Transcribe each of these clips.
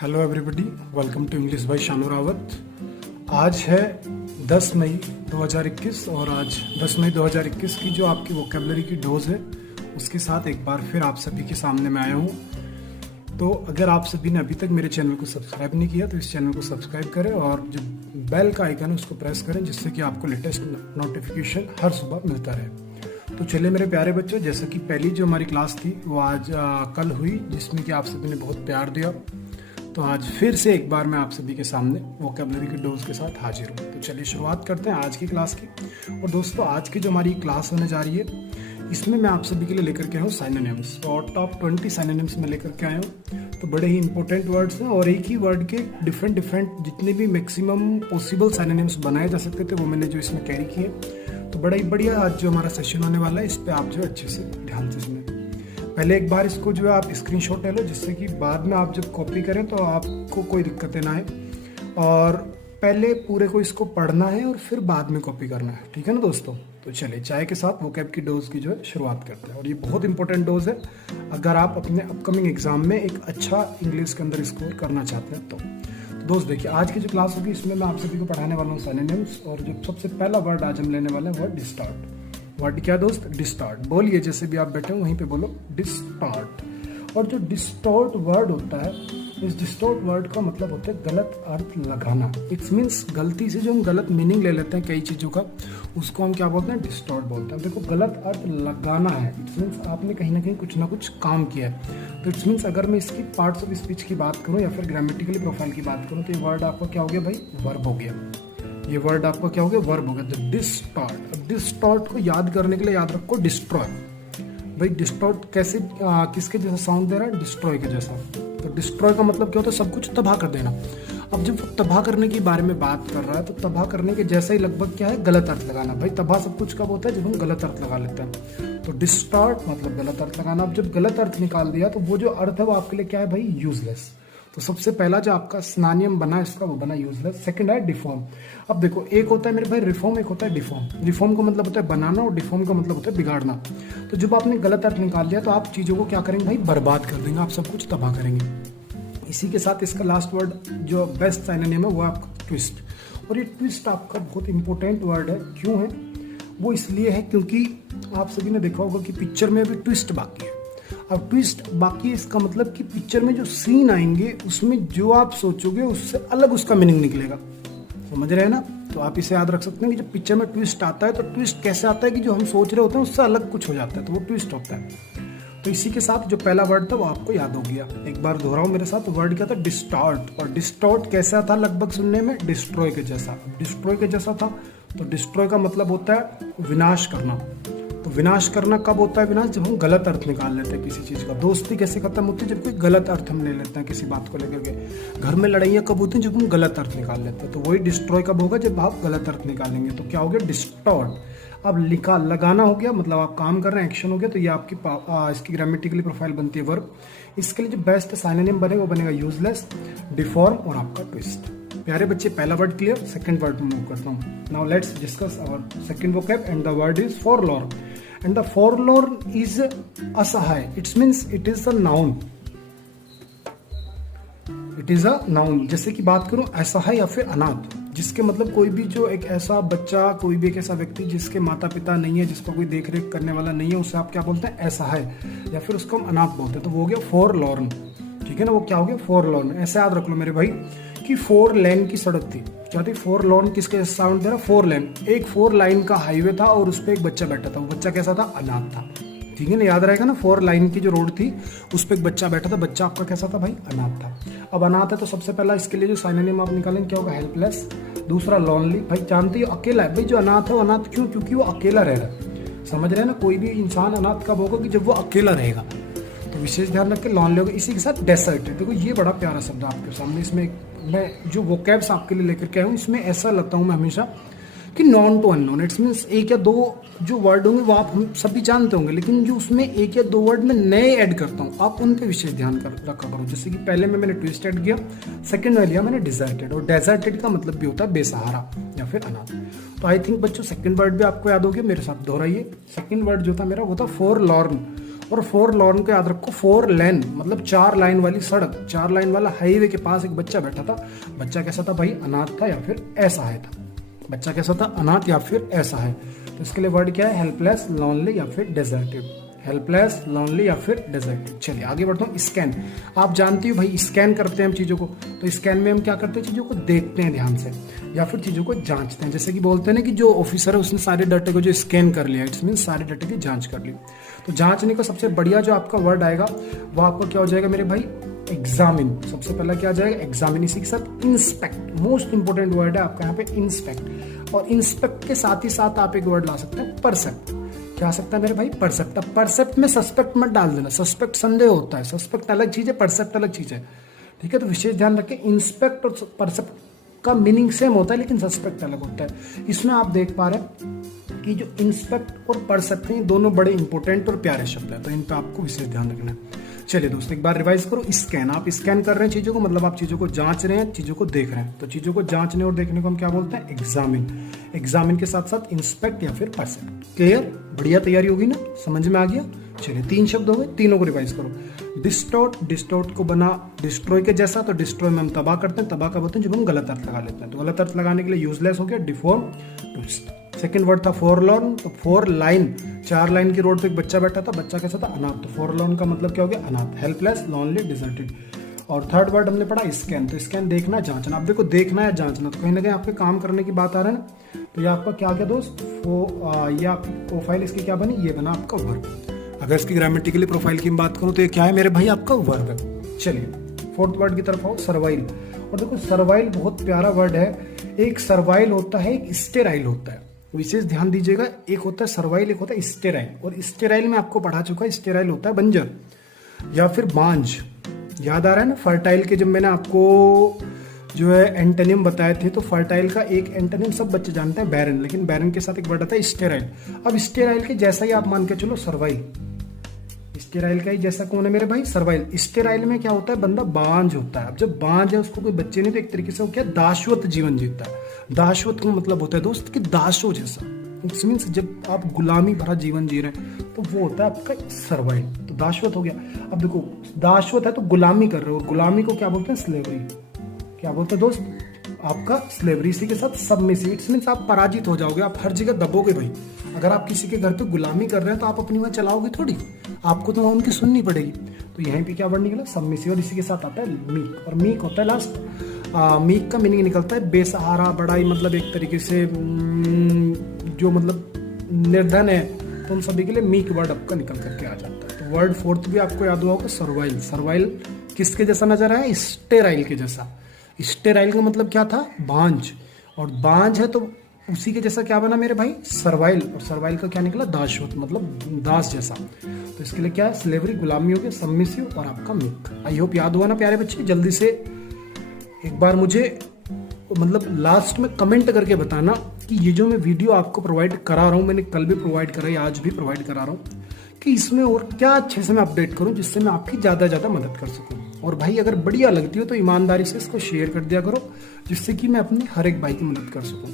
Hello everybody, welcome to English by Shanu Rawat. आज है 10 मई 2021 और आज 10 मई 2021 की जो आपकी वोकेबलरी की डोज है उसके साथ एक बार फिर आप सभी के सामने में आया हूँ। तो अगर आप सभी ने अभी तक मेरे चैनल को सब्सक्राइब नहीं किया तो इस चैनल को सब्सक्राइब करें और जो बेल का आइकन है उसको प्रेस करें जिससे कि आपको लेटेस्ट नोटिफिकेशन हर सुबह मिलता रहे। तो चलिए मेरे प्यारे बच्चों, जैसा कि पहली जो हमारी क्लास थी वो आज कल हुई जिसमें कि आप सभी ने बहुत प्यार दिया। तो आज फिर से एक बार मैं आप सभी के सामने वोकेबलरी की डोज के साथ हाजिर हूँ। तो चलिए शुरुआत करते हैं आज की क्लास की। और दोस्तों, आज की जो हमारी क्लास होने जा रही है इसमें मैं आप सभी के लिए लेकर के आया हूँ साइनोनिम्स और टॉप 20 साइनोनिम्स में लेकर के आया हूँ। तो बड़े ही इंपॉर्टेंट वर्ड्स हैं और एक ही वर्ड के डिफरेंट जितने भी मैक्सिमम पॉसिबल साइनोनिम्स बनाए जा सकते थे वो मैंने जो इसमें कैरी किए। तो बड़ा ही बढ़िया आज जो हमारा सेशन होने वाला है इस पर आप जो अच्छे से ध्यान से सुने। पहले एक बार इसको जो है आप स्क्रीनशॉट ले लो जिससे कि बाद में आप जब कॉपी करें तो आपको कोई दिक्कतें ना आए। और पहले पूरे को इसको पढ़ना है और फिर बाद में कॉपी करना है, ठीक है ना दोस्तों। तो चलिए चाय के साथ वोकैब की डोज की जो है शुरुआत करते हैं। और ये बहुत इंपॉर्टेंट डोज है अगर आप अपने अपकमिंग एग्जाम में एक अच्छा इंग्लिश के अंदर स्कोर करना चाहते हैं। तो दोस्त देखिए, आज की जो क्लास होगी इसमें मैं आप सभी को पढ़ाने वाला हूँ सिनोनिम्स। और जो सबसे पहला वर्ड आज हम लेने वाले हैं वर्ड डिस्टार्ट। वर्ड क्या दोस्त? डिस्टार्ट। बोलिए, जैसे भी आप बैठे हो वहीं पे बोलो डिस्टार्ट। और जो डिस्टॉर्ट वर्ड होता है, इस डिस्टॉर्ट वर्ड का मतलब होता है गलत अर्थ लगाना। इट्स मीन्स गलती से जो हम गलत मीनिंग ले लेते हैं कई चीज़ों का उसको हम क्या बोलते हैं? डिस्टॉर्ट बोलते हैं। देखो, गलत अर्थ लगाना है, इट्स मीन्स आपने कहीं ना कहीं कुछ ना कुछ काम किया है। तो इट्स मीन्स अगर मैं इसकी पार्ट्स ऑफ स्पीच की बात करूँ या फिर ग्रामेटिकली प्रोफाइल की बात करूँ तो ये वर्ड आपका क्या हो गया भाई? वर्ब हो गया। ये वर्ड आपका क्या हो गया? वर्ब हो गया। तो डिस्टॉर्ट। डिस्टॉर्ट को याद करने के लिए याद रखो डिस्ट्रॉय। भाई डिस्टॉर्ट कैसे किसके जैसा साउंड दे रहा है? डिस्ट्रॉय के जैसा। तो डिस्ट्रॉय का मतलब क्या होता है? सब कुछ तबाह कर देना। अब जब वो तबाह करने के बारे में बात कर रहा है तो तबाह करने के जैसा ही लगभग क्या है? गलत अर्थ लगाना। भाई तबाह सब कुछ कब होता है? जब हम गलत अर्थ लगा लेते हैं। तो डिस्टॉर्ट मतलब गलत अर्थ लगाना। अब जब गलत अर्थ निकाल दिया तो वो जो अर्थ है वो आपके लिए क्या है भाई? यूजलेस। तो सबसे पहला जो आपका सिनोनिम बना इसका वो बना यूजलेस। सेकंड है डिफॉर्म। अब देखो, एक होता है मेरे भाई रिफॉर्म, एक होता है डिफॉर्म। रिफॉर्म का मतलब होता है बनाना और डिफॉर्म का मतलब होता है बिगाड़ना। तो जब आपने गलत अर्थ निकाल लिया तो आप चीज़ों को क्या करेंगे भाई? बर्बाद कर देंगे, आप सब कुछ तबाह करेंगे। इसी के साथ इसका लास्ट वर्ड जो बेस्ट सिनोनिम है वो आपका ट्विस्ट। और ये ट्विस्ट आपका बहुत इंपॉर्टेंट वर्ड है। क्यों है वो? इसलिए है क्योंकि आप सभी ने देखा होगा कि पिक्चर में अभी ट्विस्ट बाकी है। अब ट्विस्ट बाकी है इसका मतलब कि पिक्चर में जो सीन आएंगे उसमें जो आप सोचोगे उससे अलग उसका मीनिंग निकलेगा। समझ रहे हैं ना? तो आप इसे याद रख सकते हैं कि जब पिक्चर में ट्विस्ट आता है तो ट्विस्ट कैसे आता है कि जो हम सोच रहे होते हैं उससे अलग कुछ हो जाता है, तो वो ट्विस्ट होता है। तो इसी के साथ जो पहला वर्ड था वो आपको याद हो गया। एक बार दोहराओ मेरे साथ। वर्ड क्या था? डिस्टॉर्ट। और डिस्टॉर्ट कैसा था लगभग सुनने में? डिस्ट्रॉय के जैसा। डिस्ट्रॉय के जैसा था तो डिस्ट्रॉय का मतलब होता है विनाश करना। तो विनाश करना कब होता है विनाश? जब हम गलत अर्थ निकाल लेते हैं किसी चीज़ का। दोस्ती कैसे खत्म होती है? जब कोई गलत अर्थ हम ले लेते हैं किसी बात को लेकर के। घर में लड़ाइयाँ कब होती हैं? जब हम गलत अर्थ निकाल लेते हैं। तो वही डिस्ट्रॉय कब होगा? जब आप गलत अर्थ निकालेंगे। तो क्या हो गया? डिस्टॉर्ट। अब लिखा लगाना हो गया, मतलब आप काम कर रहे हैं, एक्शन हो गया। तो ये आपकी इसकी ग्रामेटिकली प्रोफाइल बनती है वर्ब। इसके लिए जो बेस्ट साइनोनिम बनेगा वो बनेगा यूजलेस, डिफॉर्म और आपका ट्विस्ट। प्यारे बच्चे, पहला वर्ड क्लियर। सेकंड वर्ड में मूव करता हूँ। Now let's discuss our second vocab and the word is forlorn. And the forlorn is असहाय। It's means it is a noun. It is a noun. जैसे कि बात करूं असहाय या फिर अनाथ, जिसके मतलब कोई भी जो एक ऐसा बच्चा, कोई भी एक ऐसा व्यक्ति जिसके माता पिता नहीं है, जिसका कोई देख रेख करने वाला नहीं है, उसे आप क्या बोलते हैं? असहाय, या फिर उसको हम अनाथ बोलते हैं। तो वो हो गया फॉरलॉर्न, ठीक है ना? वो क्या हो गया? फॉरलॉर्न। ऐसे याद रख लो मेरे भाई कि 4 लेन की सड़क थी। क्या थी? फॉरलॉर्न किसके साउंड दे रहा? 4 लेन। एक 4 लाइन का हाईवे था और उस पर एक बच्चा बैठा था। वो बच्चा कैसा था? अनाथ था, ठीक है ना? याद रहेगा ना? 4 लाइन की जो रोड थी उस पर एक बच्चा बैठा था। बच्चा आपका कैसा था भाई? अनाथ था। अब अनाथ है तो सबसे पहला इसके लिए जो साइनोनिम आप निकालेंगे क्या होगा? हेल्पलेस। दूसरा लॉनली। भाई जानते हो अकेला है। भाई जो अनाथ है वो अनाथ क्यों? क्योंकि वो अकेला रह रहा है। समझ रहे हैं ना? कोई भी इंसान अनाथ कब होगा? कि जब वो अकेला रहेगा। तो विशेष ध्यान रख के लॉनली होगा। इसी के साथ डेसर्टेड। देखो ये बड़ा प्यारा शब्द है आपके सामने। इसमें मैं जो वोकैब्स आपके लिए लेकर के आया हूँ इसमें ऐसा लगता हूँ मैं हमेशा कि known to unknown. It's means एक या दो जो वर्ड होंगे वो आप हम सभी जानते होंगे, लेकिन जो उसमें एक या दो वर्ड में नए ऐड करता हूँ आप उन पे विशेष ध्यान रखा करो। जैसे कि पहले में मैंने ट्विस्ट ऐड किया, सेकंड में लिया मैंने डिजर्टेड। और डेजर्टेड का मतलब भी होता है बेसहारा या फिर अनाथ। तो आई थिंक बच्चों सेकंड वर्ड भी आपको याद हो गया। मेरे साथ दोहराइए। सेकंड वर्ड जो था मेरा वो था फॉरलॉर्न। और फोर लॉन को याद रखो, 4 लेन मतलब 4 लाइन वाली सड़क, 4 लाइन वाला हाईवे के पास एक बच्चा बैठा था। बच्चा कैसा था भाई? अनाथ था या फिर असहाय था। बच्चा कैसा था? अनाथ या फिर असहाय। तो इसके लिए वर्ड क्या है? हेल्पलेस, लोनली या फिर डेजर्टेड। हेल्पलेस, लोनली या फिर डेजर्टेड। चलिए आगे बढ़ता हूँ। स्कैन, आप जानती हो भाई स्कैन करते हैं हम चीज़ों को, तो स्कैन में हम क्या करते हैं? चीज़ों को देखते हैं ध्यान से या फिर चीज़ों को जांचते हैं। जैसे कि बोलते हैं ना कि जो ऑफिसर है उसने सारे डाटे को जो स्कैन कर लिया, इट्स मीन सारे डाटे की जांच कर ली। तो जांचने का सबसे बढ़िया जो आपका वर्ड आएगा वो आपका क्या हो जाएगा मेरे भाई? एग्जामिन। सबसे पहला क्या आ जाएगा? एग्जामिन। इसी के साथ इंस्पेक्ट, मोस्ट इंपोर्टेंट वर्ड है आपका यहाँ पे इंस्पेक्ट। और इंस्पेक्ट के साथ ही साथ आप एक वर्ड ला सकते हैं परसेप्ट। क्या आ सकता है मेरे भाई? परसेप्ट। अब परसेप्ट में सस्पेक्ट मत डाल देना, सस्पेक्ट संदेह होता है, सस्पेक्ट अलग चीज है, परसेप्ट अलग चीज है, ठीक है। तो विशेष ध्यान रखें, इंस्पेक्ट और परसेप्ट का मीनिंग सेम होता है लेकिन सस्पेक्ट अलग होता है। इसमें आप देख पा रहे हैं कि जो इंस्पेक्ट और परसेप्ट हैं दोनों बड़े इंपॉर्टेंट और प्यारे शब्द हैं, तो इन पर आपको विशेष ध्यान रखना है। चलिए दोस्तों एक बार रिवाइज करो। स्कैन, आप स्कैन कर रहे हैं चीजों को, मतलब आप चीजों को जांच रहे हैं, चीजों को देख रहे हैं। तो चीजों को जांचने और देखने को हम क्या बोलते हैं? एग्जामिन। एग्जामिन के साथ साथ इंस्पेक्ट या फिर परसेप्ट। क्लियर? बढ़िया तैयारी होगी ना, समझ में आ गया। चलिए 3 शब्द हो गए, तीनों को रिवाइज करो। डिस्टोर्ट, डिस्टोर्ट को बना डिस्ट्रॉय के जैसा, तो डिस्ट्रॉय में हम तबाह करते हैं, तबाह कब होते हैं? जब हम गलत अर्थ लगा लेते हैं। तो गलत अर्थ लगाने के लिए यूजलेस हो गया डिफॉर्म, ट्विस्ट। सेकंड वर्ड था फोरलॉर्न, तो 4 लाइन, 4 लाइन की रोड पे एक बच्चा बैठा था, बच्चा कैसा था? अनाथ। तो फोरलॉर्न का मतलब क्या हो गया? अनाथ। Helpless, lonely, deserted. और थर्ड वर्ड हमने पढ़ा स्कैन, तो स्कैन देखना, जांचना। अब देखो देखना या जांचना, तो कहीं ना कहीं आपके काम करने की बात आ रहा है ना। तो ये आपका क्या गया दोस्त? ये आपकी प्रोफाइल इसकी क्या बनी? ये बना आपका वर्ब। अगर इसकी ग्रामेटिकली प्रोफाइल की बात करूं तो ये क्या है मेरे भाई? आपका वर्ब है। चलिए फोर्थ वर्ड की तरफ आओ, सर्वाइल। और देखो सर्वाइल बहुत प्यारा वर्ड है। एक सर्वाइल होता है, एक स्टेराइल होता है, विशेष ध्यान दीजिएगा। एक होता है सर्वाइल, एक होता है स्टेराइल। और स्टेराइल में आपको पढ़ा चुका है, स्टेराइल होता है बंजर या फिर बांझ। याद आ रहा है ना फर्टाइल के, जब मैंने आपको जो है एंटोनिम बताए थे, तो फर्टाइल का एक एंटोनिम सब बच्चे जानते हैं बैरन, लेकिन बैरन के साथ एक वर्ड आता है स्टेराइल। अब स्टेराइल के जैसा ही आप मान के चलो सर्वाइल, स्टेराइल का ही जैसा कौन है मेरे भाई? सर्वाइल। स्टेराइल में क्या होता है? बंदा बांझ होता है। अब जब बांझ है, उसको कोई बच्चे नहीं, तो एक तरीके से वो क्या दाशवत जीवन जीता है। दाशवत का मतलब होता है दोस्त कि दासों जैसा, इट्स मीन्स जब आप गुलामी भरा जीवन जी रहे हैं तो वो होता है आपका सर्वाइल। तो दाशवत हो गया। अब देखो दाशवत है तो गुलामी कर रहे हो, गुलामी को क्या बोलते हैं? स्लेवरी। क्या बोलते हैं दोस्त? आपका स्लेवरी। इसी के साथ सबमिसिव, इट्स मीन्स आप पराजित हो जाओगे, आप हर जगह दबोगे भाई। अगर आप किसी के घर पे गुलामी कर रहे हैं तो आप अपनी वहां चलाओगे थोड़ी, आपको तो वहां उनकी सुननी पड़ेगी। तो यहीं पे क्या वर्ड निकला? सबमिसिव। और इसी के साथ आता है मीक, और मीक होता है लास्ट। मीक का मीनिंग निकलता है बेसहारा, बड़ा ही मतलब एक तरीके से जो मतलब निर्धन है, तो उन सभी के लिए मीक वर्ड आपका निकल करके आ जाता है। तो वर्ड फोर्थ भी आपको याद हुआ होगा, सर्वाइल। सर्वाइल किसके जैसा नजर आया? स्टेराइल के जैसा। स्टेराइल का मतलब क्या था? बांझ। और बांझ है तो उसी के जैसा क्या बना मेरे भाई? सर्वाइल। और सर्वाइल का क्या निकला? दाशवत, मतलब दास जैसा। तो इसके लिए क्या है? स्लेवरी, गुलामी हो गया, सबमिसिव और आपका मीक। आई होप याद हुआ ना प्यारे बच्चे। जल्दी से एक बार मुझे मतलब लास्ट में कमेंट करके बताना कि ये जो मैं वीडियो आपको प्रोवाइड करा रहा हूँ, मैंने कल भी प्रोवाइड कराई, आज भी प्रोवाइड करा रहा हूँ, कि इसमें और क्या अच्छे से मैं अपडेट करूँ जिससे मैं आपकी ज़्यादा मदद कर सकूँ। और भाई अगर बढ़िया लगती हो तो ईमानदारी से इसको शेयर कर दिया करो, जिससे कि मैं अपने हर एक भाई की मदद कर सकूँ,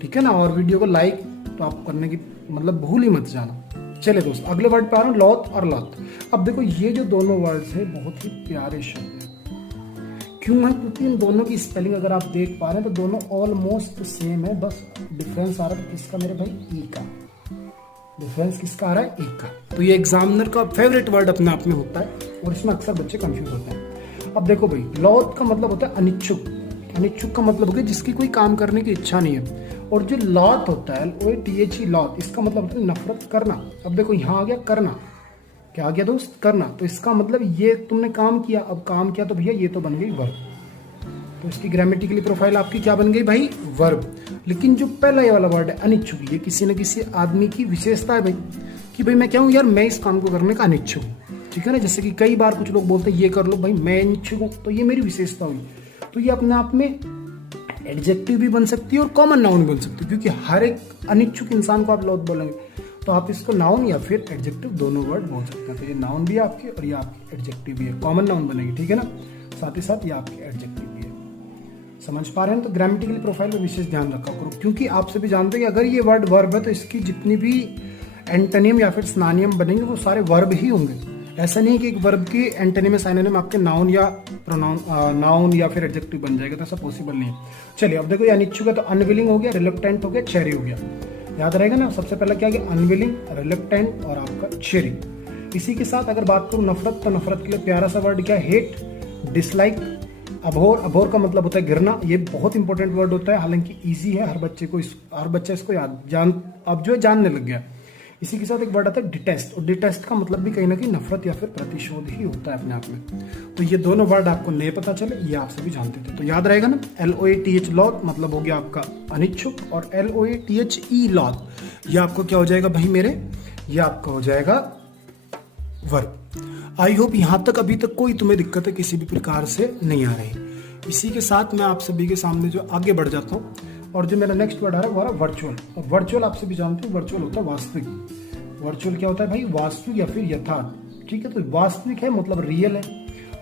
ठीक है ना। और वीडियो को लाइक तो आप करने की मतलब भूल ही मत जाना। चलिए दोस्त अगले वर्ड पे आ रहा हूँ, लॉथ और लॉथ। अब देखो ये जो दोनों वर्ड्स है बहुत ही प्यारे शब्द हैं। क्यों है? क्योंकि इन दोनों की स्पेलिंग अगर आप देख पा रहे हैं तो दोनों ऑलमोस्ट सेम है, बस डिफरेंस आ रहा है किसका मेरे भाई? ई का। डिफरेंस किसका आ रहा है? ई का। तो ये एग्जामिनर का फेवरेट वर्ड अपने आप में होता है और इसमें अक्सर बच्चे कंफ्यूज होते हैं। अब देखो भाई, लॉथ का मतलब होता है अनिच्छुक। अनिच्छुक का मतलब हो गया जिसकी कोई काम करने की इच्छा नहीं है। और जो लॉथ होता है, LOTHE लॉथ, इसका मतलब होता है नफरत करना। अब देखो यहाँ आ गया करना, क्या आ गया दोस्त? करना। तो इसका मतलब ये तुमने काम किया, अब काम किया तो भैया ये तो बन गई वर्ब। तो इसकी ग्रामेटिकली प्रोफाइल आपकी क्या बन गई भाई? वर्ब। लेकिन जो पहला ये वाला वर्ड है अनिच्छुक, ये किसी न किसी आदमी की विशेषता है भाई, कि भाई मैं क्या हूँ यार, मैं इस काम को करने का अनिच्छुक हूँ, ठीक है ना। जैसे कि कई बार कुछ लोग बोलते हैं ये कर लो भाई, मैं अनिच्छुक हूँ, तो ये मेरी विशेषता हुई। तो ये अपने आप में एडजेक्टिव भी बन सकती है और कॉमन नाउन बन सकती है, क्योंकि हर एक अनिच्छुक इंसान को आप लॉथ बोलेंगे तो आप इसको नाउन या फिर एडजेक्टिव दोनों वर्ड बोल सकते हैं। तो ये नाउन भी है आपकी और ये आपकी एडजेक्टिव भी है, कॉमन नाउन बनेगी, ठीक है ना। साथ ही साथ ये आपकी एडजेक्टिव भी है। समझ पा रहे हैं? तो ग्रामेटिकली प्रोफाइल में विशेष ध्यान रखा करो, क्योंकि आपसे भी जानते हैं कि अगर ये वर्ड वर्ब है तो इसकी जितनी भी एंटोनिम या फिर सिनोनिम बनेंगे वो सारे वर्ब ही होंगे। ऐसा नहीं कि एक वर्ब की एंटोनिम सिनोनिम आपके नाउन या नाउन या फिर एडजेक्टिव बन जाएगा, तो ऐसा पॉसिबल नहीं है। चलिए अब देखो, ये अनिच्छुक है तो अनविलिंग हो गया, रिलक्टेंट हो गया, चेरी हो गया। याद रहेगा ना, सबसे पहला क्या है, अनविलिंग, रिलक्टेंट और आपका चेरी। इसी के साथ अगर बात करूं नफरत, तो नफरत के लिए प्यारा सा वर्ड क्या है, हेट, डिसलाइक। अभोर, अभोर का मतलब होता है गिरना। ये बहुत इंपॉर्टेंट वर्ड होता है, हालांकि इजी है, हर बच्चा इसको अब जो है जानने लग गया। इसी के साथ एक वर्ड आता है डिटेस्ट, और डिटेस्ट का मतलब भी कहीं ना कहीं नफरत या फिर प्रतिशोध ही होता है अपने आप में। तो ये दोनों वर्ड आपको नहीं पता चले, ये आप सभी जानते थे, तो याद रहेगा ना। LOATH लॉथ मतलब हो गया आपका अनिच्छुक, और LOATHE लॉथ ये आपको क्या हो जाएगा भाई मेरे, ये आपका हो जाएगा वर्ब। आई होप यहाँ तक अभी तक कोई तुम्हें दिक्कत है किसी भी प्रकार से नहीं आ रही। इसी के साथ मैं आप सभी के सामने जो आगे बढ़ जाता हूँ, और जो मेरा नेक्स्ट वर्ड आ रहा है वो है वर्चुअल। और वर्चुअल आप सभी जानते हो, वर्चुअल होता है वास्तविक। वर्चुअल क्या होता है भाई, वास्तविक या फिर यथार्थ। ठीक है, तो वास्तविक है मतलब रियल है,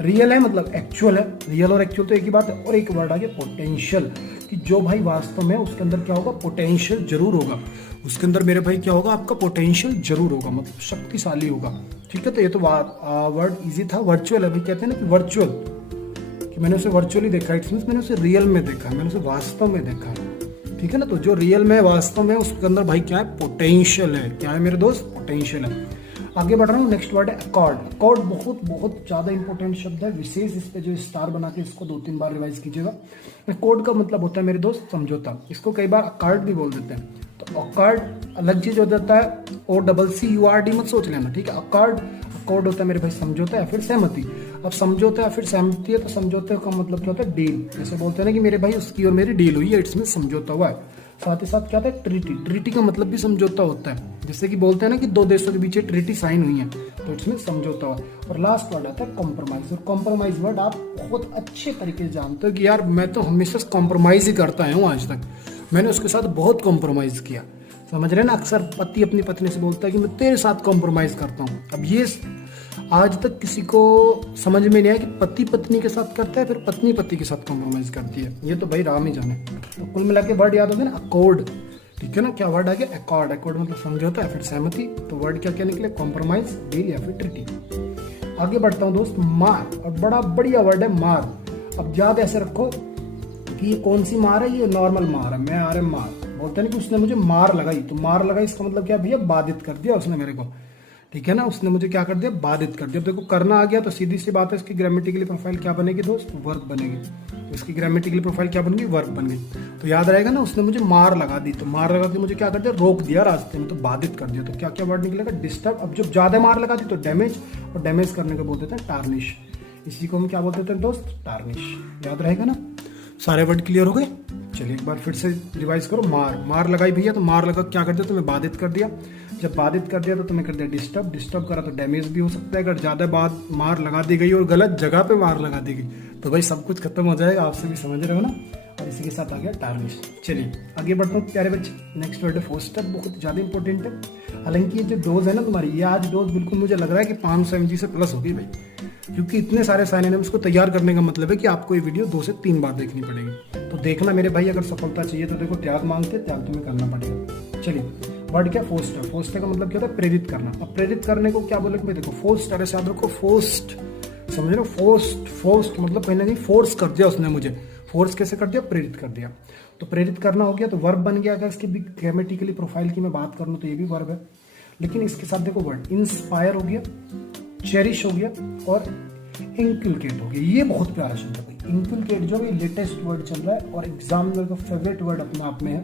रियल है मतलब एक्चुअल है। रियल और एक्चुअल तो एक ही बात है। और एक वर्ड आ गया पोटेंशियल, कि जो भाई वास्तव में उसके अंदर क्या होगा, पोटेंशियल जरूर होगा। उसके अंदर मेरे भाई क्या होगा, आपका पोटेंशियल जरूर होगा, मतलब शक्तिशाली होगा। ठीक है, तो ये तो वर्ड इजी था। वर्चुअल अभी कहते हैं ना कि वर्चुअल, कि मैंने उसे वर्चुअली देखा, इट्स मींस मैंने उसे रियल में देखा, मैंने उसे वास्तव में देखा। ठीक है ना, तो जो रियल में वास्तव में उसके अंदर भाई क्या है, पोटेंशियल है। क्या है मेरे दोस्त, पोटेंशियल है। आगे बढ़ रहा हूँ, नेक्स्ट वर्ड है अकॉर्ड। अकॉर्ड बहुत बहुत ज्यादा इंपॉर्टेंट शब्द है, विशेष इस पे जो स्टार बना के इसको 2-3 बार रिवाइज कीजिएगा। अकॉर्ड का मतलब होता है मेरे दोस्त समझौता, इसको कई बार अकॉर्ड भी बोल देते हैं। तो अकॉर्ड अलग चीज हो जाता है, OCCURD मत सोच लेना। ठीक है, अकॉर्ड होता है मेरे भाई समझौता या फिर सहमति। अब समझौता या फिर सहमति है, तो समझौते का मतलब क्या होता है, डील। जैसे बोलते हैं ना कि मेरे भाई उसकी और मेरी डील हुई है, इट्स में समझौता हुआ है। साथ ही साथ क्या होता है, ट्रीटी। ट्रीटी का मतलब भी समझौता होता है, जैसे कि बोलते हैं ना कि 2 देशों के बीच ट्रीटी साइन हुई है, तो इसमें समझौता हुआ। और लास्ट वर्ड आता है कॉम्प्रोमाइज। और कॉम्प्रोमाइज वर्ड आप बहुत अच्छे तरीके से जानते हो कि यार मैं तो हमेशा कॉम्प्रोमाइज ही करता हूँ, आज तक मैंने उसके साथ बहुत कॉम्प्रोमाइज किया। समझ रहे ना, अक्सर पति अपनी पत्नी से बोलता है कि मैं तेरे साथ कॉम्प्रोमाइज करता हूँ। अब ये आज तक किसी को समझ में नहीं आया कि पति पत्नी के साथ करता है फिर पत्नी पति के साथ कॉम्प्रोमाइज करती है, ये तो भाई राम ही जाने। तो कुल मिला के वर्ड याद हो गया ना, अकॉर्ड। ठीक है ना, क्या वर्ड आ गया, अकॉर्ड। अकॉर्ड मतलब समझौता है फिर सहमति। तो वर्ड क्या क्या निकले, कॉम्प्रोमाइज, डील या फिर ट्रीटी। आगे बढ़ता हूँ दोस्त, मार। और बड़ा बढ़िया वर्ड है मार। अब याद ऐसे रखो कि ये कौन सी मार है, ये नॉर्मल मार है, मैं आ रहा मार बोलते हैं कि उसने मुझे मार लगाई। तो मार लगाई इसका मतलब क्या भैया, बाधित कर दिया उसने मेरे को। ठीक है ना, उसने मुझे क्या कर दिया, बाधित कर दिया। अब देखो करना आ गया तो सीधी सी बात है, इसकी ग्रामेटिकली प्रोफाइल क्या बनेगी दोस्त, वर्ब बनेगी। तो इसकी ग्रामेटिकली प्रोफाइल क्या बन गई, वर्ब बन गई। तो याद रहेगा ना, उसने मुझे मार लगा दी। तो मार लगा दी मुझे क्या कर दिया, रोक दिया रास्ते में, तो बाधित कर दिया। तो क्या क्या वर्ड निकलेगा, डिस्टर्ब। अब जब ज्यादा मार लगा दी तो डैमेज, और डैमेज करने को बोलते थे टार्निश। इसी को हम क्या बोलते थे दोस्त, टार्निश। याद रहेगा ना, सारे वर्ड क्लियर हो गए। चलिए एक बार फिर से रिवाइज करो। मार लगाई भैया, तो मार लगा क्या कर दिया, तुम्हें बाधित कर दिया। जब बाधित कर दिया तो तुम्हें कर दिया डिस्टर्ब। डिस्टर्ब करा तो डैमेज भी हो सकता है। अगर ज्यादा बात मार लगा दी गई और गलत जगह पे मार लगा दी गई तो भाई सब कुछ खत्म हो जाएगा, आप सभी समझ रहे हो ना। और इसी के साथ आ गया टार्निश। चलिए आगे बढ़ता हूँ प्यारे बच्चे। नेक्स्ट वर्ड है फोस्टर, बहुत ज्यादा इंपॉर्टेंट है। हालांकि ये जो डोज है ना तुम्हारी, ये आज डोज बिल्कुल मुझे लग रहा है कि 500 mg से प्लस होगी भाई, क्योंकि इतने सारे साइनोनिम्स को तैयार करने का मतलब है कि आपको ये वीडियो 2 से 3 बार देखनी पड़ेगी। तो देखना मेरे भाई, अगर सफलता चाहिए तो देखो त्याग मांगते, त्याग तुम्हें करना पड़ेगा। चलिए वर्ड क्या, फोस्टर। फोस्टर का मतलब क्या होता है, प्रेरित करना। अब प्रेरित करने को क्या बोले, देखो फोस्टर ऐसे याद रखो, फोस्ट, समझ रहे हो, फोस्ट मतलब कहीं ना कहीं फोर्स कर दिया उसने मुझे। फोर्स कैसे कर दिया, प्रेरित कर दिया। तो प्रेरित करना हो गया तो वर्ब बन गया। अगर इसकी भी ग्रामेटिकली प्रोफाइल की मैं बात करूँ तो ये भी वर्ब है, लेकिन इसके साथ देखो वर्ड इंस्पायर हो गया, चेरिश हो गया और इंकुलकेट हो गया। ये बहुत प्यारा शब्द है भाई, इंकुलकेट जो है लेटेस्ट वर्ड चल रहा है और एग्जामिनर का फेवरेट वर्ड अपने आप में है।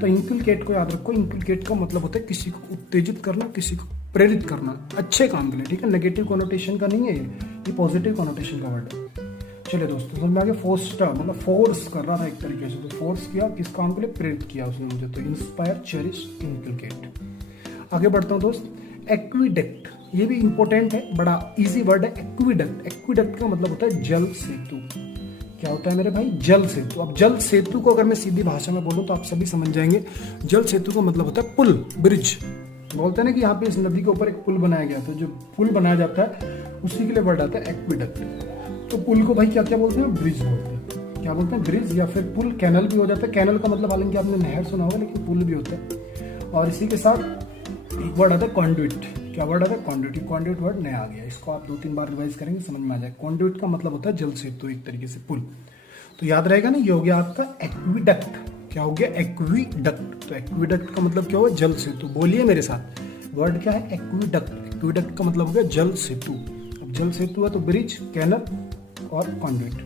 तो इंकुलकेट को याद रखो। इंकुलकेट का मतलब होता है किसी को उत्तेजित करना, किसी को प्रेरित करना अच्छे काम के लिए। ठीक है, नेगेटिव कॉनोटेशन का नहीं है ये पॉजिटिव कॉनोटेशन का वर्ड है। चलिए दोस्तों समझ में आ गया। फोस्टर मतलब फोर्स कर रहा था एक तरीके से, तो फोर्स किया किस काम के लिए, प्रेरित किया उसने मुझे। तो इंस्पायर, चेरिश, इंकुलकेट। आगे बढ़ता हूँ दोस्त, एक्विडक्ट। ये भी इंपॉर्टेंट है, बड़ा इजी वर्ड है एक्विडक्ट। एक्विडक्ट का मतलब होता है जल सेतु। क्या होता है मेरे भाई, जल सेतु। अब जल सेतु को अगर मैं सीधी भाषा में बोलूं तो आप सभी समझ जाएंगे। जल सेतु का मतलब होता है पुल, ब्रिज। बोलते हैं ना कि यहाँ पे इस नदी के ऊपर एक पुल बनाया गया, तो जो पुल बनाया जाता है उसी के लिए वर्ड आता है एक्विडक्ट। तो पुल को भाई क्या क्या बोलते हैं, ब्रिज बोलते हैं। क्या बोलते हैं, ब्रिज या फिर पुल। कैनल भी हो जाता है। कैनल का मतलब हालांकि आपने नहर सुना होगा, लेकिन पुल भी होता है। और इसी के साथ एक वर्ड आता है कॉन्ड्यूट। क्या वर्ड आता है? कॉन्ड्यूट। कॉन्ड्यूट वर्ड नया आ गया, इसको आप 2-3 बार रिवाइज करेंगे समझ में आ जाए। कॉन्ड्यूट का मतलब होता है जल सेतु, एक तरीके से पुल। तो याद रहेगा ना, ये हो गया आपका एक्विडक्ट। क्या हो गया? एक्विडक्ट। तो एक्विडक्ट का मतलब क्या हुआ? जल सेतु। बोलिए मेरे साथ, वर्ड क्या है? एक्विडक्ट। एक्विडक्ट का मतलब हो गया जल सेतु। अब जल सेतु है तो ब्रिज, कैनल और कॉन्ड्यूट।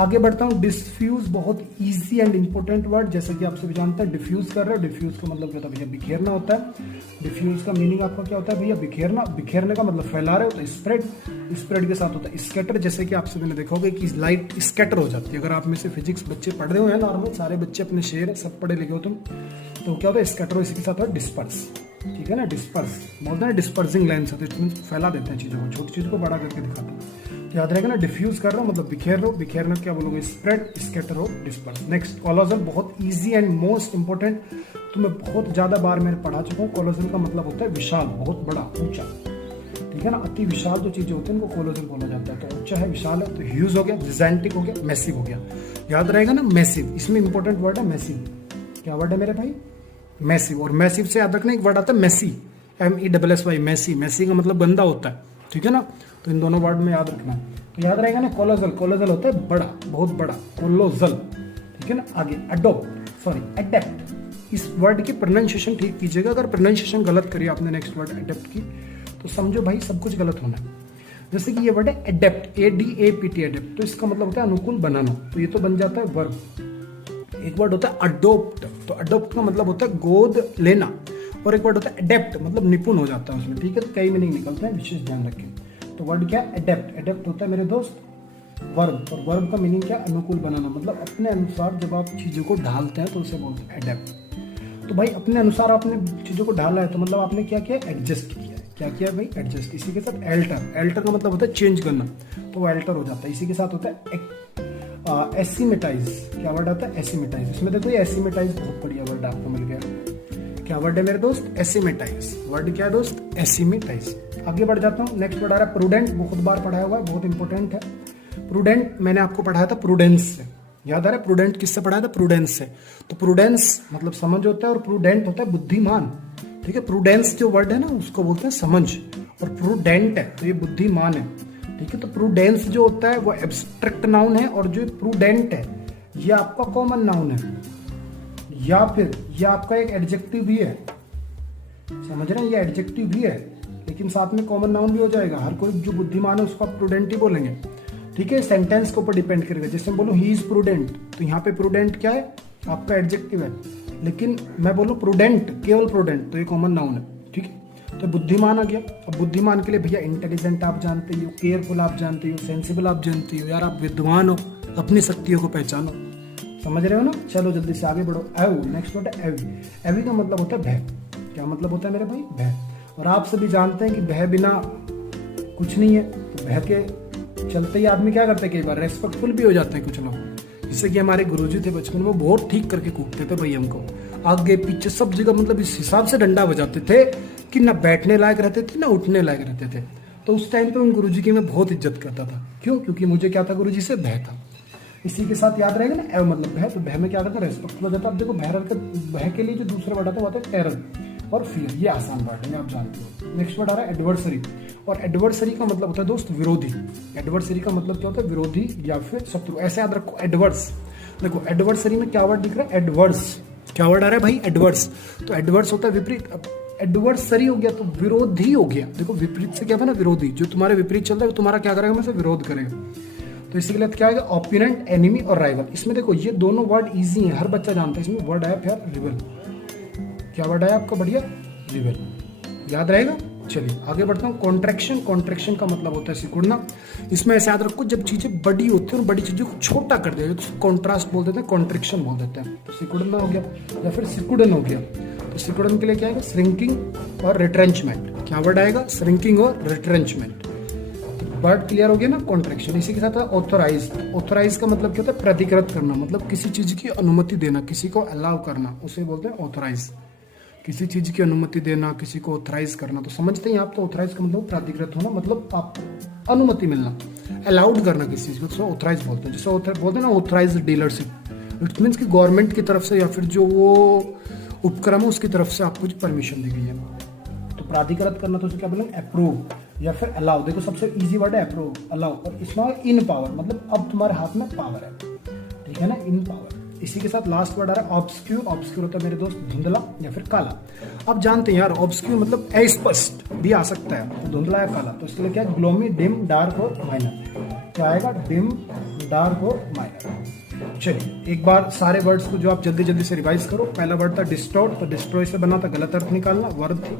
आगे बढ़ता हूँ। डिफ्यूज, बहुत इजी एंड इंपॉर्टेंट वर्ड, जैसे कि आप सभी जानते हैं डिफ्यूज कर रहे हो। डिफ्यूज का मतलब क्या होता है भैया? बिखेरना होता है। डिफ्यूज का मीनिंग आपका क्या होता है भैया? बिखेरना। बिखेरने का मतलब फैला रहे हो तो स्प्रेड। स्प्रेड के साथ होता है स्कैटर, जैसे कि आप सभी ने देखा होगा कि लाइट स्कैटर हो जाती है। अगर आप में से फिजिक्स बच्चे पढ़ रहे हो हैं, नॉर्मल सारे बच्चे अपने शेर सब पढ़े लिखे हो तुम, तो क्या होता है? स्कैटर हो, इसी के साथ होता है डिस्पर्स। ठीक है ना? डिस्पर्स बोलते हैं, डिस्पर्सिंग लाइन्स होते हैं, फैला देते हैं चीज़ों को, छोटी चीज़ को बड़ा करके दिखाते हैं। याद रहेगा ना, डिफ्यूज कर रहा हूँ मतलब बिखेर रहा हूँ। बिखेरना क्या बोलोगे? स्प्रेड, स्कैटर हो, डिस्पर्स। नेक्स्ट कोलोजल, बहुत इजी एंड मोस्ट इंपॉर्टेंट, तो मैं बहुत ज्यादा बार मैंने पढ़ा चुका हूँ। कोलोजल का मतलब होता है विशाल, बहुत बड़ा, ऊंचा। ठीक है ना? अति विशाल जो चीजें होती हैं उनको कोलोजल बोला जाता है। तो ऊंचा है, विशाल है, तो ह्यूज हो गया, जिजेंटिक हो गया, मैसिव हो गया। याद रहेगा ना, मैसिव। इसमें इंपॉर्टेंट वर्ड है मैसिव। क्या वर्ड है मेरे भाई? मैसिव। और मैसिव से याद रखना एक वर्ड आता है मेसी, MESSY, मैसी। मैसी का मतलब गंदा होता है। ठीक है ना? तो इन दोनों वर्ड में याद रखना है। तो याद रहेगा ना, कोलोजल। कोलोजल होता है बड़ा, बहुत बड़ा, कोलोजल। ठीक है ना? आगे एडेप्ट। इस वर्ड की प्रोनाउंसिएशन ठीक कीजिएगा। अगर प्रोनाउंसिएशन गलत करी आपने नेक्स्ट वर्ड एडेप्ट की, तो समझो भाई सब कुछ गलत होना है। जैसे कि ये वर्ड है एडेप्ट, ADAPT, एडेप्ट। तो इसका मतलब होता है अनुकूल बनाना। तो ये तो बन जाता है वर्ब। एक वर्ड होता है अडोप्ट। तो अडोप्ट का मतलब होता है गोद लेना। और एक वर्ड होता है एडेप्ट, मतलब निपुण हो जाता है उसमें। ठीक है? तो कई मीनिंग निकलते हैं, विशेष ध्यान रखें। तो वर्ड क्या? एडेप्ट। एडेप्ट होता है मेरे दोस्त वर्ब। और वर्ब का मीनिंग क्या? अनुकूल बनाना, मतलब अपने अनुसार जब आप चीज़ों को ढालते हैं तो उसे बोलते हैं एडेप्ट। तो भाई अपने अनुसार आपने चीज़ों को ढाला है, तो मतलब आपने क्या किया? एडजस्ट किया है। क्या किया भाई? एडजस्ट। इसी के साथ एल्टर। एल्टर का मतलब होता है चेंज करना, तो वो एल्टर हो जाता है। इसी के साथ होता है एसिमेटाइज। क्या वर्ड आता है? एसिमेटाइज। इसमें देखो ये एसिमेटाइज बहुत बढ़िया वर्ड आपको मिल गया। क्या वर्ड है मेरे दोस्त? एसिमेटाइज। वर्ड क्या है दोस्त? एसिमेटाइज। आगे बढ़ जाता हूँ। नेक्स्ट वर्ड आ रहा है प्रूडेंट। बहुत बार पढ़ाया हुआ है, बहुत इंपॉर्टेंट है। प्रूडेंट मैंने आपको पढ़ाया था प्रूडेंस से। याद आ रहा है? प्रूडेंट किससे पढ़ाया था? प्रूडेंस से। तो प्रूडेंस मतलब समझ होता है, और प्रूडेंट होता है बुद्धिमान। ठीक है? प्रूडेंस जो वर्ड है ना, उसको बोलते हैं समझ, और प्रूडेंट है तो ये बुद्धिमान है। ठीक है? तो प्रूडेंस जो होता है वो एब्स्ट्रैक्ट नाउन है, और जो प्रूडेंट है ये आपका कॉमन नाउन है, या फिर ये आपका एक एडजेक्टिव भी है। समझ रहे हैं? ये एडजेक्टिव भी है, लेकिन साथ में कॉमन नाउन भी हो जाएगा। हर कोई जो बुद्धिमान है उसको आप प्रूडेंट ही बोलेंगे। ठीक है? सेंटेंस के ऊपर डिपेंड करेगा। जैसे बोलो ही इज प्रूडेंट, तो यहाँ पे प्रूडेंट क्या है? आपका एडजेक्टिव है। लेकिन मैं बोलूँ प्रूडेंट, केवल प्रूडेंट, तो ये कॉमन नाउन है। ठीक है? तो बुद्धिमान आ गया। अब बुद्धिमान के लिए भैया इंटेलिजेंट आप जानते हो, केयरफुल आप जानते हो, सेंसिबल आप जानते हो। यार आप विद्वान हो, अपनी शक्तियों को पहचानो। समझ रहे हो ना? चलो जल्दी से आगे बढ़ो। एव। नेक्स्ट वर्ड है एवी। एवी का मतलब होता है भय। क्या मतलब होता है मेरे भाई? भय। और आप सभी जानते हैं कि भय बिना कुछ नहीं है। तो भय के चलते ही आदमी क्या करते हैं, कई बार रेस्पेक्टफुल भी हो जाते हैं कुछ लोग। जैसे कि हमारे गुरुजी थे बचपन में, वो बहुत ठीक करके कूदते थे भाई हमको, आगे पीछे सब जगह, मतलब इस हिसाब से डंडा बजाते थे कि ना बैठने लायक रहते थे ना उठने लायक रहते थे। तो उस टाइम पे उन गुरुजी की मैं बहुत इज्जत करता था। क्यों? क्योंकि मुझे क्या था? गुरुजी से भय था। इसी के साथ याद रहेगा ना, एव मतलब भय। तो भय में क्या करता है? रेस्पेक्टफुल हो जाता है। अब देखो भय के लिए जो दूसरा वर्ड आता है वो आता है टेरर और फियर। ये आसान वर्ड है, आप जानते हो। नेक्स्ट वर्ड आ रहा है एडवर्सरी। और एडवर्सरी का मतलब होता है दोस्त विरोधी। एडवर्सरी का मतलब क्या होता है? विरोधी या फिर शत्रु। ऐसे याद रखो, एडवर्स। देखो एडवर्सरी में क्या वर्ड दिख रहा है? एडवर्स। क्या वर्ड आ रहा है भाई? एडवर्स। तो एडवर्स होता है विपरीत। अब एडवर्सरी हो गया तो विरोधी हो गया। देखो विपरीत से क्या बना? विरोधी। जो तुम्हारे विपरीत चल रहा है वो तुम्हारा क्या करेगा? मतलब विरोध करेगा। तो इसी के लिए क्या आएगा? ओपोनेंट, एनिमी और राइवल। इसमें देखो ये दोनों वर्ड इजी हैं, हर बच्चा जानता है। इसमें वर्ड आया फिर रिवल। क्या वर्ड आया आपका? बढ़िया, रिवल। याद रहेगा? चलिए आगे बढ़ता हूँ। कॉन्ट्रैक्शन। कॉन्ट्रैक्शन का मतलब होता है सिकुड़ना। इसमें ऐसे याद रखो, जब चीजें बड़ी होती हैं और बड़ी चीजों को छोटा कर दिया तो कॉन्ट्रास्ट बोल देते हैं, कॉन्ट्रैक्शन बोल देते हैं। तो सिकुड़ना हो गया या फिर सिकुड़न हो गया। तो सिकुड़न के लिए क्या आएगा? श्रिंकिंग और रिट्रेंचमेंट। क्या वर्ड आएगा? श्रिंकिंग और रिट्रेंचमेंट। वर्ड क्लियर हो गया ना? कॉन्ट्रैक्शन। इसी के साथ ऑथोराइज। ऑथोराइज का मतलब क्या होता है? प्राधिकृत करना, मतलब किसी चीज की अनुमति देना, किसी को अलाउ करना, उसे बोलते हैं ऑथोराइज। किसी चीज की अनुमति देना, किसी को ऑथराइज करना। तो समझते हैं आप? तो ऑथराइज का मतलब प्राधिकृत होना, मतलब आप अनुमति मिलना, अलाउड करना किसी चीज को, तो ऑथराइज बोलते हैं। जैसे बोलते हैं ना ऑथराइज डीलरशिप। इट मीन्स कि गवर्नमेंट की तरफ से या फिर जो वो उपक्रम है उसकी तरफ से आपको जो परमिशन दी गई है। प्राधिकृत करना तो उसे क्या बोलेंगे, अप्रूव या फिर अलाउ। देखो सबसे इजी वर्ड है अप्रूव, अलाउ, और इसमें इन पावर, मतलब अब तुम्हारे हाथ में पावर है, ठीक है ना, इन पावर। इसी के साथ लास्ट वर्ड आ रहा है ऑब्स्क्यूर। ऑब्स्क्यूर होता है मेरे दोस्त धुंधला या फिर काला। अब जानते हैं यार ऑब्स्क्यूर मतलब अस्पष्ट भी आ सकता है, तो धुंधला या काला, तो इसके लिए क्या है, ग्लोमी, डिम, डार्क और माइनर। क्या आएगा, डिम, डार्क और माइनर। चलिए एक बार सारे वर्ड्स को जो आप जल्दी जल्दी से रिवाइज करो। पहला वर्ड था डिस्टॉर्ट, तो डिस्ट्रॉय से बना था, गलत अर्थ निकालना, वर्ड थी।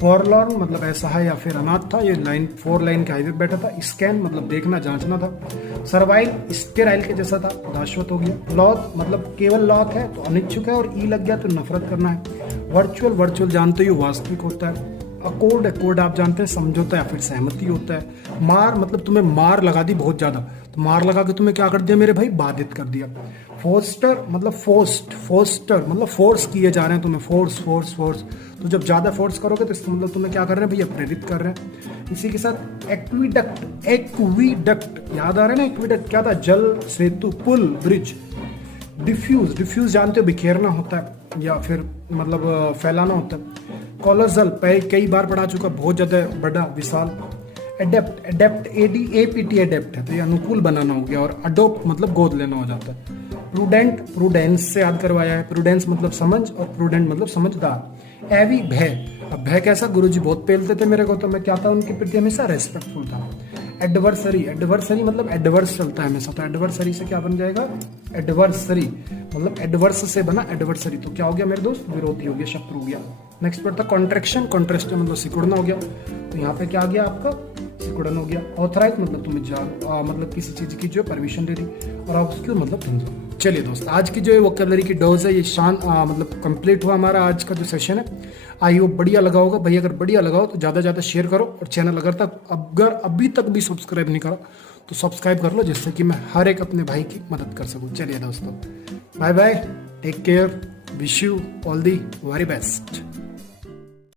फॉरलॉर्न मतलब असहाय या फिर अनाथ था, ये लाइन 4 लाइन के हाईवे बैठा था। स्कैन मतलब देखना जांचना था। सर्वाइल स्टेराइल के जैसा था, दाशवत हो गया। लॉथ मतलब केवल लॉथ है तो अनिच्छुक है, और ई लग गया तो नफरत करना है। वर्चुअल, वर्चुअल जानते हो वास्तविक होता है। अकोर्ड, अकोर्ड आप जानते हैं समझौता या फिर सहमति होता है। मार मतलब तुम्हें मार लगा दी बहुत ज्यादा, तो मार लगा के तुम्हें क्या कर दिया मेरे भाई, बाधित कर दिया। फोस्टर मतलब फोर्स्ड, फोस्टर मतलब फोर्स किए जा रहे हैं तुम्हें, फोर्स फोर्स फोर्स, तो जब ज्यादा फोर्स करोगे तो इसका मतलब तुम्हें क्या कर रहे हैं भैया, प्रेरित कर रहे हैं। इसी के साथ एक्विडक्ट, एक्विडक्ट याद आ रहा है ना, एक्विडक्ट क्या था, जल सेतु, पुल, ब्रिज। डिफ्यूज, डिफ्यूज जानते हो बिखेरना होता है या फिर मतलब फैलाना होता है। कॉलोजल कई बार पढ़ा चुका, बहुत ज्यादा बड़ा विशाल। एडेप्ट, एडेप्ट ADAPT एडेप्ट है, तो ये अनुकूल बनाना हो गया। और अडोप्ट मतलब गोद लेना हो जाता है। प्रूडेंट, प्रूडेंस से याद करवाया है, प्रूडेंस मतलब समझ और प्रूडेंट मतलब समझदार। एवी भय, अब भय कैसा, गुरुजी बहुत पेलते थे मेरे को, तो मैं क्या था उनके प्रति हमेशा रेस्पेक्टफुल था। एडवर्सरी, एडवर्सरी मतलब एडवर्स चलता है हमेशा, तो एडवर्सरी से क्या बन जाएगा, एडवर्सरी मतलब एडवर्स से बना एडवर्सरी, तो क्या हो गया मेरे दोस्त, विरोधी हो गया, शत्रु हो गया। नेक्स्ट वर्ड था कॉन्ट्रैक्शन, कॉन्ट्रेस्ट मतलब सिकुड़ना हो गया, तो यहाँ पे क्या आ गया आपका, सिकुड़न हो गया। ऑथराइज मतलब तुम्हें मतलब किसी चीज की जो परमिशन दे दी, और ऑब्स्क्यूर मतलब धुंधला। चलिए दोस्त, आज की जो वोकैबुलरी की डोज है ये मतलब कंप्लीट हुआ हमारा आज का जो सेशन है। आई होप बढ़िया लगा होगा भाई, अगर बढ़िया लगा हो तो ज़्यादा ज़्यादा शेयर करो, और चैनल अगर अभी तक भी सब्सक्राइब नहीं करा तो सब्सक्राइब कर लो, जिससे कि मैं हर एक अपने भाई की मदद कर सकूँ। चलिए दोस्तों, bye bye, take care, wish you all the very best.